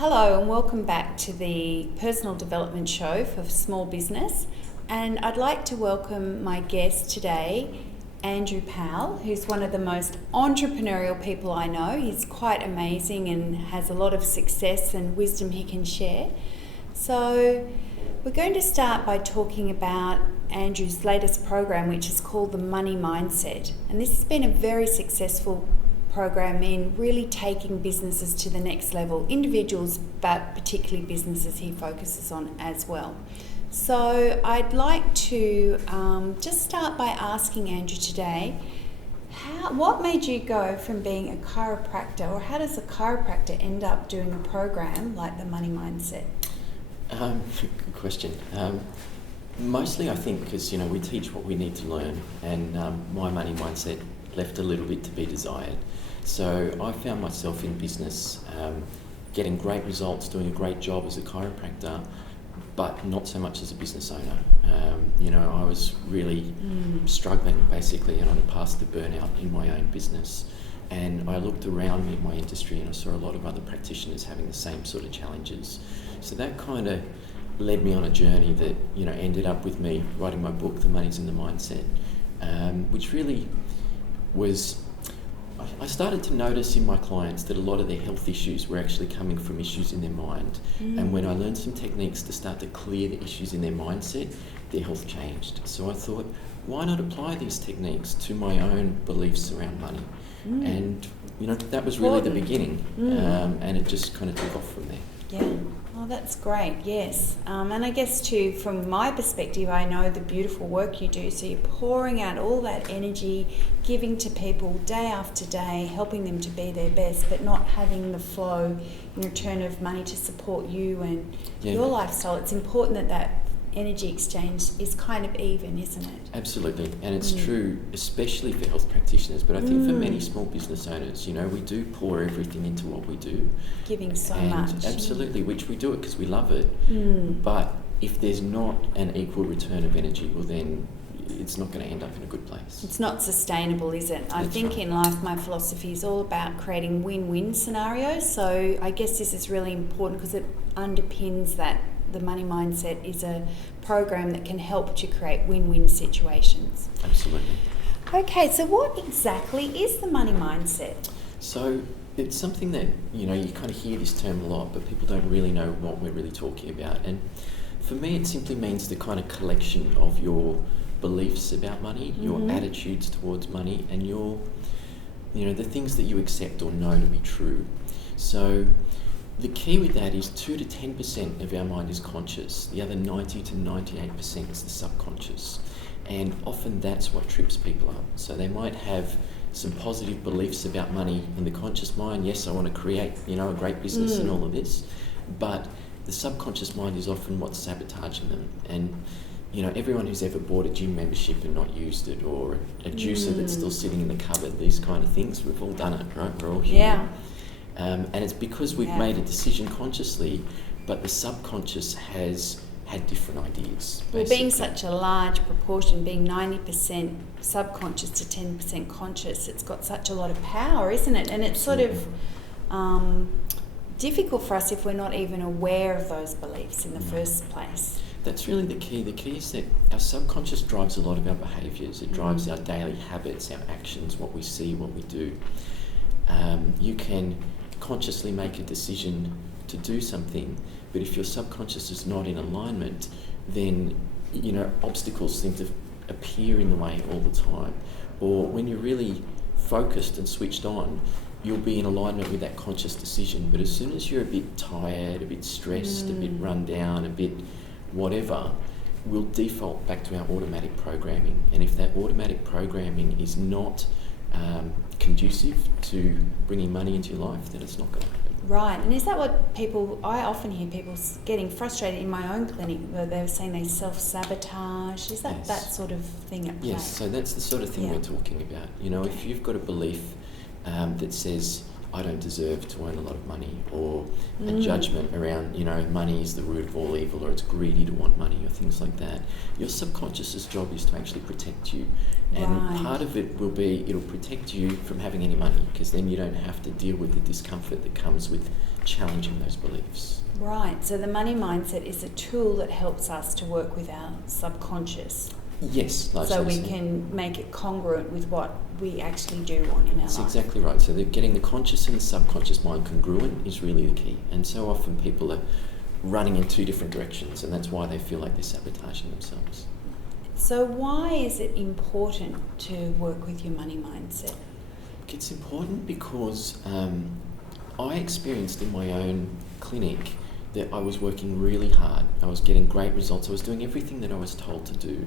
Hello and welcome back to the Personal Development Show for Small Business. And I'd like to welcome my guest today, Andrew Powell, who's one of the most entrepreneurial people I know. He's quite amazing and has a lot of success and wisdom he can share. So we're going to start by talking about Andrew's latest program, which is called the Money Mindset. And this has been a very successful program in really taking businesses to the next level, individuals, but particularly businesses he focuses on as well. So I'd like to just start by asking Andrew today, what made you go from being a chiropractor, or how does a chiropractor end up doing a program like the Money Mindset? Good question. Mostly I think because, we teach what we need to learn, and my money mindset left a little bit to be desired. So I found myself in business getting great results, doing a great job as a chiropractor, but not so much as a business owner. I was really struggling basically, and on a path to burnout in my own business. And I looked around me in my industry and I saw a lot of other practitioners having the same sort of challenges. So that kind of led me on a journey that, ended up with me writing my book, The Money's in the Mindset, which really was... I started to notice in my clients that a lot of their health issues were actually coming from issues in their mind. And when I learned some techniques to start to clear the issues in their mindset, their health changed. So I thought, why not apply these techniques to my own beliefs around money? And, that was really the beginning. And it just kind of took off from there. Yeah. Oh, that's great, yes. And I guess too, from my perspective, I know the beautiful work you do. So you're pouring out all that energy, giving to people day after day, helping them to be their best, but not having the flow in return of money to support you and your lifestyle. It's important that energy exchange is kind of even, isn't it? Absolutely, and it's true, especially for health practitioners, but I think for many small business owners, we do pour everything into what we do. Giving so much. Absolutely, which we do it because we love it, but if there's not an equal return of energy, well then it's not going to end up in a good place. It's not sustainable, is it? I think in life my philosophy is all about creating win-win scenarios, so I guess this is really important because it underpins that the Money Mindset is a program that can help to create win-win situations. Absolutely. Okay, so what exactly is the Money Mindset? So it's something that, you kind of hear this term a lot, but people don't really know what we're really talking about. And for me, it simply means the kind of collection of your beliefs about money, your attitudes towards money, and your, the things that you accept or know to be true. So the key with that is 2 to 10% of our mind is conscious. The other 90 to 98% is the subconscious. And often that's what trips people up. So they might have some positive beliefs about money in the conscious mind. Yes, I want to create, a great business and all of this. But the subconscious mind is often what's sabotaging them. And, everyone who's ever bought a gym membership and not used it, or a juicer that's still sitting in the cupboard, these kind of things, we've all done it, right? We're all human. Yeah. And it's because we've made a decision consciously, but the subconscious has had different ideas. Well, being such a large proportion, being 90% subconscious to 10% conscious, it's got such a lot of power, isn't it? And it's sort of difficult for us if we're not even aware of those beliefs in the first place. That's really the key. The key is that our subconscious drives a lot of our behaviours. It drives our daily habits, our actions, what we see, what we do. You can consciously make a decision to do something, but if your subconscious is not in alignment, then obstacles seem to appear in the way all the time. Or when you're really focused and switched on, you'll be in alignment with that conscious decision. But as soon as you're a bit tired, a bit stressed, a bit run down, a bit whatever, we'll default back to our automatic programming. And if that automatic programming is not conducive to bringing money into your life, then it's not going to happen. Right, and is that what I often hear people getting frustrated in my own clinic, where they're saying they self-sabotage? Is that that sort of thing at play? Yes, so that's the sort of thing we're talking about. Okay. If you've got a belief that says, I don't deserve to earn a lot of money, or a judgment around, money is the root of all evil, or it's greedy to want money, or things like that. Your subconscious's job is to actually protect you. And part of it will be, it'll protect you from having any money, because then you don't have to deal with the discomfort that comes with challenging those beliefs. Right, so the money mindset is a tool that helps us to work with our subconscious. Yes, so we can make it congruent with what we actually do want in our life. That's exactly right. So getting the conscious and the subconscious mind congruent is really the key. And so often people are running in two different directions, and that's why they feel like they're sabotaging themselves. So why is it important to work with your money mindset? It's important because I experienced in my own clinic that I was working really hard. I was getting great results. I was doing everything that I was told to do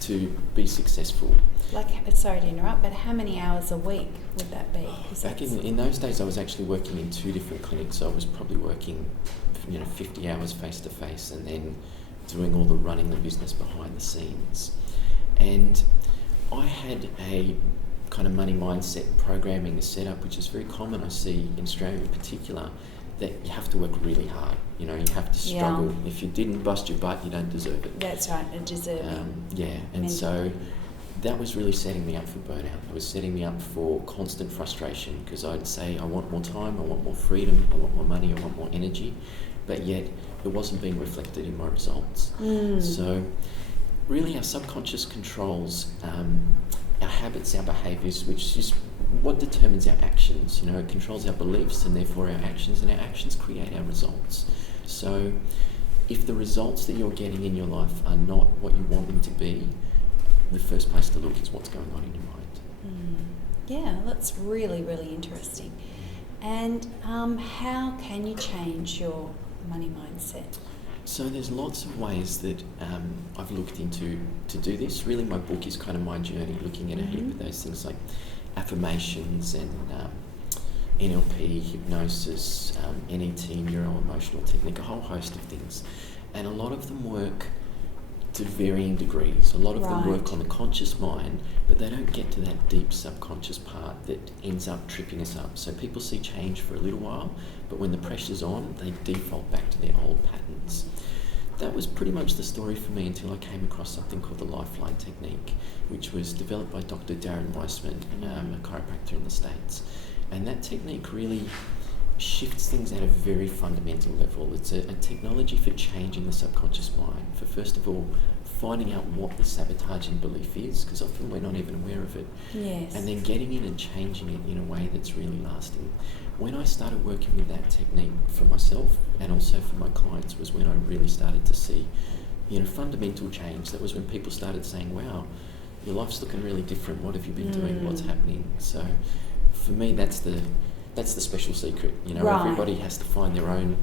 to be successful. Sorry to interrupt, but how many hours a week would that be? Back in those days, I was actually working in two different clinics. So I was probably working, 50 hours face to face, and then doing all the running the business behind the scenes. And I had a kind of money mindset programming set up, which is very common, I see in Australia in particular, that you have to work really hard. You have to struggle. Yeah. If you didn't bust your butt, you don't deserve it. That's right, a deserving. And so that was really setting me up for burnout. It was setting me up for constant frustration, because I'd say, I want more time, I want more freedom, I want more money, I want more energy, but yet it wasn't being reflected in my results. So really our subconscious controls our habits, our behaviours, which is what determines our actions. It controls our beliefs and therefore our actions, and our actions create our results. So if the results that you're getting in your life are not what you want them to be, the first place to look is what's going on in your mind. Yeah, that's really, really interesting. And how can you change your money mindset? So there's lots of ways that I've looked into to do this. Really, my book is kind of my journey, looking at a heap of those things like affirmations and NLP, hypnosis, NET, neuro-emotional technique, a whole host of things. And a lot of them work to varying degrees. A lot of them work on the conscious mind, but they don't get to that deep subconscious part that ends up tripping us up. So people see change for a little while, but when the pressure's on, they default back to their old patterns. That was pretty much the story for me until I came across something called the Lifeline technique, which was developed by Dr. Darren Weissman, a chiropractor in the States. And that technique really shifts things at a very fundamental level. It's a technology for changing the subconscious mind, for first of all finding out what the sabotaging belief is, because often we're not even aware of it. Yes. And then getting in and changing it in a way that's really lasting. When I started working with that technique for myself and also for my clients was when I really started to see, fundamental change. That was when people started saying, wow, your life's looking really different. What have you been doing? What's happening? So for me, that's the special secret. Everybody has to find their own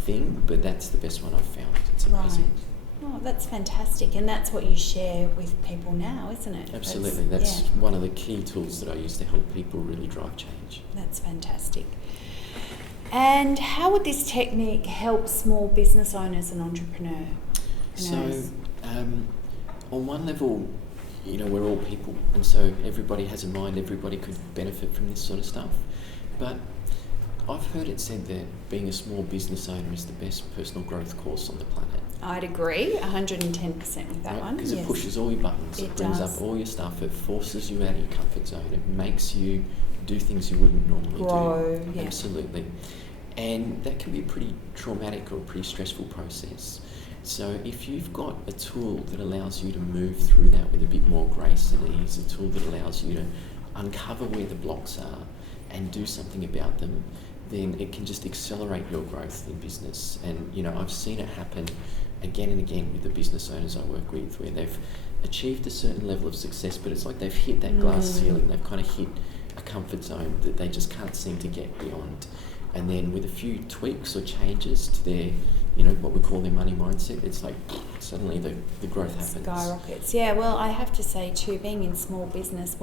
thing, but that's the best one I've found. It's amazing. Oh, that's fantastic. And that's what you share with people now, isn't it? Absolutely. That's one of the key tools that I use to help people really drive change. That's fantastic. And how would this technique help small business owners and entrepreneurs? So, on one level, we're all people, and so everybody has a mind, everybody could benefit from this sort of stuff. But I've heard it said that being a small business owner is the best personal growth course on the planet. I'd agree 110% with that one. Because it pushes all your buttons, it brings up all your stuff, it forces you out of your comfort zone, it makes you do things you wouldn't normally do. Yeah. Absolutely. And that can be a pretty traumatic or a pretty stressful process. So if you've got a tool that allows you to move through that with a bit more grace and ease, a tool that allows you to uncover where the blocks are and do something about them, then it can just accelerate your growth in business. And I've seen it happen again and again with the business owners I work with, where they've achieved a certain level of success, but it's like they've hit that glass ceiling, they've kind of hit a comfort zone that they just can't seem to get beyond. And then with a few tweaks or changes to their, what we call their money mindset, it's like suddenly the growth happens. Skyrockets. Yeah, well, I have to say too, being in small business,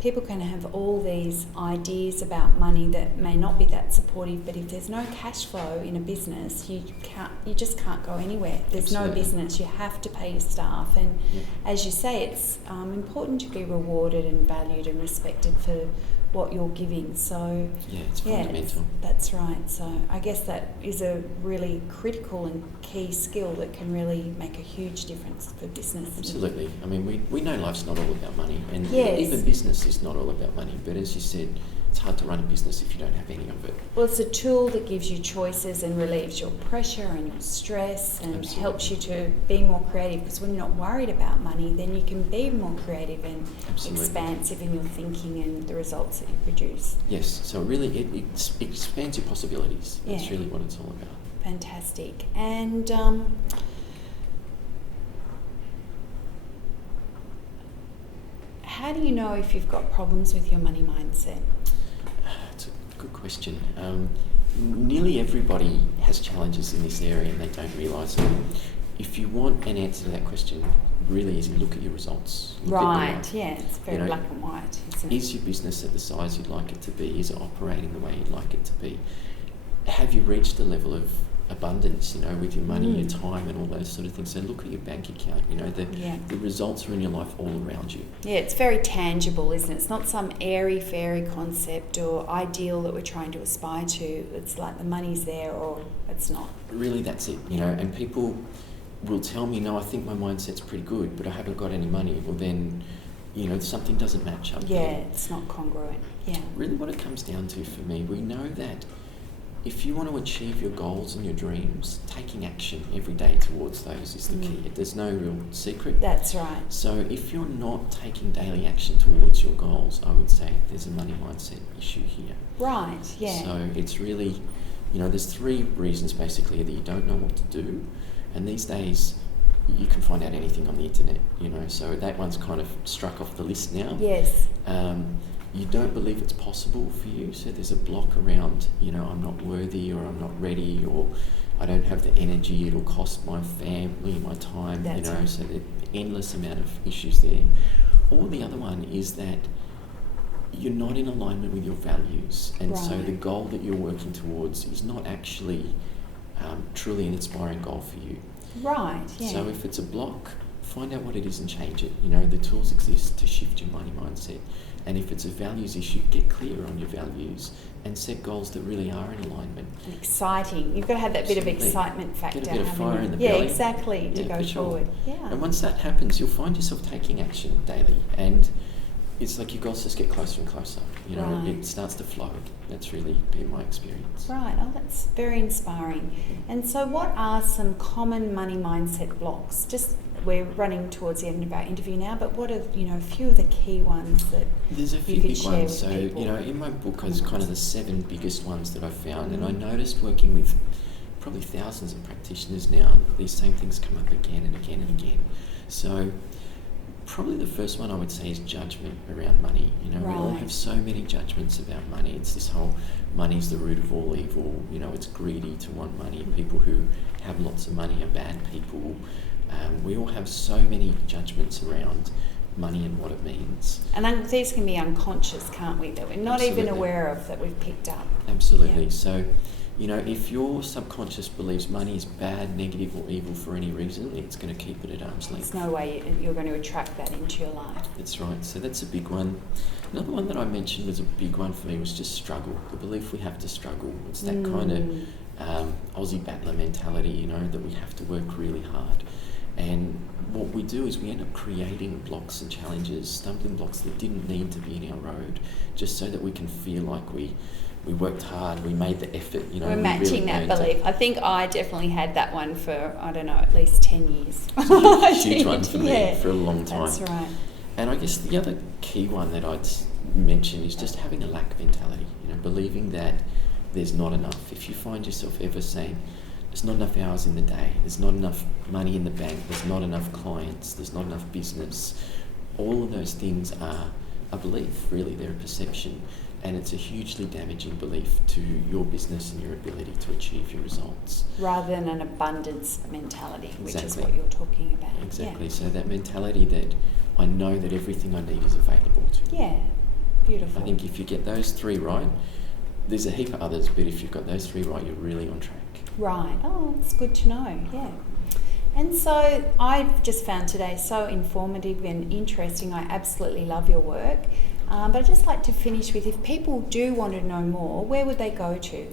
people can have all these ideas about money that may not be that supportive, but if there's no cash flow in a business, you just can't go anywhere. There's no business. You have to pay your staff, and as you say, it's important to be rewarded and valued and respected for what you're giving. So it's fundamental. That's right. So I guess that is a really critical and key skill that can really make a huge difference for business. Absolutely. I mean, we know life's not all about money, and Yes. even business is not all about money. But as you said, it's hard to run a business if you don't have any of it. Well, it's a tool that gives you choices and relieves your pressure and your stress and Absolutely. helps you to be more creative, because when you're not worried about money, then you can be more creative and Absolutely. expansive in your thinking and the results that you produce. Yes, so really it expands your possibilities. That's Yeah. really what it's all about. Fantastic. And how do you know if you've got problems with your money mindset? It's a good question. Nearly everybody has challenges in this area and they don't realise it. If you want an answer to that question, really easy, look at your results. Look at It's very black and white, isn't it? Is your business at the size you'd like it to be? Is it operating the way you'd like it to be? Have you reached a level of abundance, with your money, your time and all those sort of things? So look at your bank account, the results are in your life all around you. Yeah, it's very tangible, isn't it? It's not some airy-fairy concept or ideal that we're trying to aspire to. It's like the money's there or it's not. Really, that's it, and people will tell me, no, I think my mindset's pretty good, but I haven't got any money. Well then, something doesn't match up there. It's not congruent. Yeah. Really what it comes down to for me, we know that if you want to achieve your goals and your dreams, taking action every day towards those is the key. There's no real secret. That's right. So if you're not taking daily action towards your goals, I would say there's a money mindset issue here. Right, yeah. So it's really, there's three reasons basically that you don't know what to do. And these days, you can find out anything on the internet, so that one's kind of struck off the list now. Yes. You don't believe it's possible for you, so there's a block around, I'm not worthy or I'm not ready or I don't have the energy, it'll cost my family, my time, That's right. So there's endless amount of issues there. Or the other one is that you're not in alignment with your values, and so the goal that you're working towards is not actually truly an inspiring goal for you. Right, yeah. So if it's a block, find out what it is and change it. The tools exist to shift your money mindset. And if it's a values issue, get clear on your values and set goals that really are in alignment. And exciting. You've got to have that bit of excitement factor. Get a bit of fire in the belly. belly. Yeah, exactly, to go forward. Sure. Yeah. And once that happens, you'll find yourself taking action daily. And it's like your goals just get closer and closer. It starts to flow. That's really been my experience. Right. Oh, that's very inspiring. And so what are some common money mindset blocks? We're running towards the end of our interview now, but what are, a few of the key ones that there's a few you could big share ones. with So, people? in my book, there's kind of the 7 biggest ones that I've found. And I noticed working with probably thousands of practitioners now, these same things come up again and again and again. So probably the first one I would say is judgment around money. We all have so many judgments about money. It's this whole money's the root of all evil. It's greedy to want money. People who have lots of money are bad people. We all have so many judgments around money and what it means. And these can be unconscious, can't we? That we're not even aware of, that we've picked up. Absolutely. Yeah. So, if your subconscious believes money is bad, negative or evil for any reason, it's going to keep it at arm's length. There's no way you're going to attract that into your life. That's right. So that's a big one. Another one that I mentioned was a big one for me was just struggle. The belief we have to struggle. It's that kind of Aussie battler mentality, that we have to work really hard. And what we do is we end up creating blocks and challenges, stumbling blocks that didn't need to be in our road, just so that we can feel like we worked hard, we made the effort. We're matching that belief. I think I definitely had that one for, at least 10 years. It's a huge one for me for a long time. That's right. And I guess the other key one that I'd mention is just having a lack mentality, believing that there's not enough. If you find yourself ever saying, there's not enough hours in the day, there's not enough money in the bank, there's not enough clients, there's not enough business, all of those things are a belief, really, they're a perception, and it's a hugely damaging belief to your business and your ability to achieve your results. Rather than an abundance mentality, which is Exactly. what you're talking about. Exactly, so that mentality that I know that everything I need is available to me. Yeah, beautiful. I think if you get those 3 right, there's a heap of others, but if you've got those 3 right, you're really on track. Right. Oh, it's good to know. Yeah. And so I've just found today so informative and interesting. I absolutely love your work. But I'd just like to finish with, if people do want to know more, where would they go to?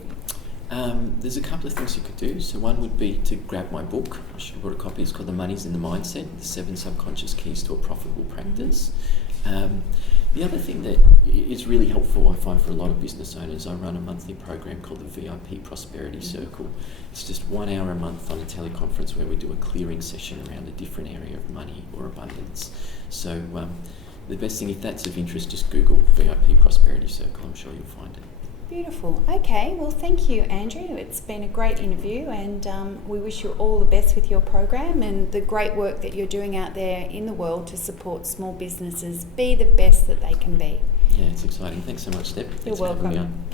There's a couple of things you could do. So one would be to grab my book. I should have brought a copy. It's called The Money's in the Mindset, The 7 Subconscious Keys to a Profitable Practice. The other thing that is really helpful, I find, for a lot of business owners, I run a monthly program called the VIP Prosperity Circle. It's just 1 hour a month on a teleconference where we do a clearing session around a different area of money or abundance. So the best thing, if that's of interest, just Google VIP Prosperity Circle. I'm sure you'll find it. Beautiful. Okay, well, thank you, Andrew. It's been a great interview, and we wish you all the best with your program and the great work that you're doing out there in the world to support small businesses be the best that they can be. Yeah, it's exciting. Thanks so much, Deb. You're welcome.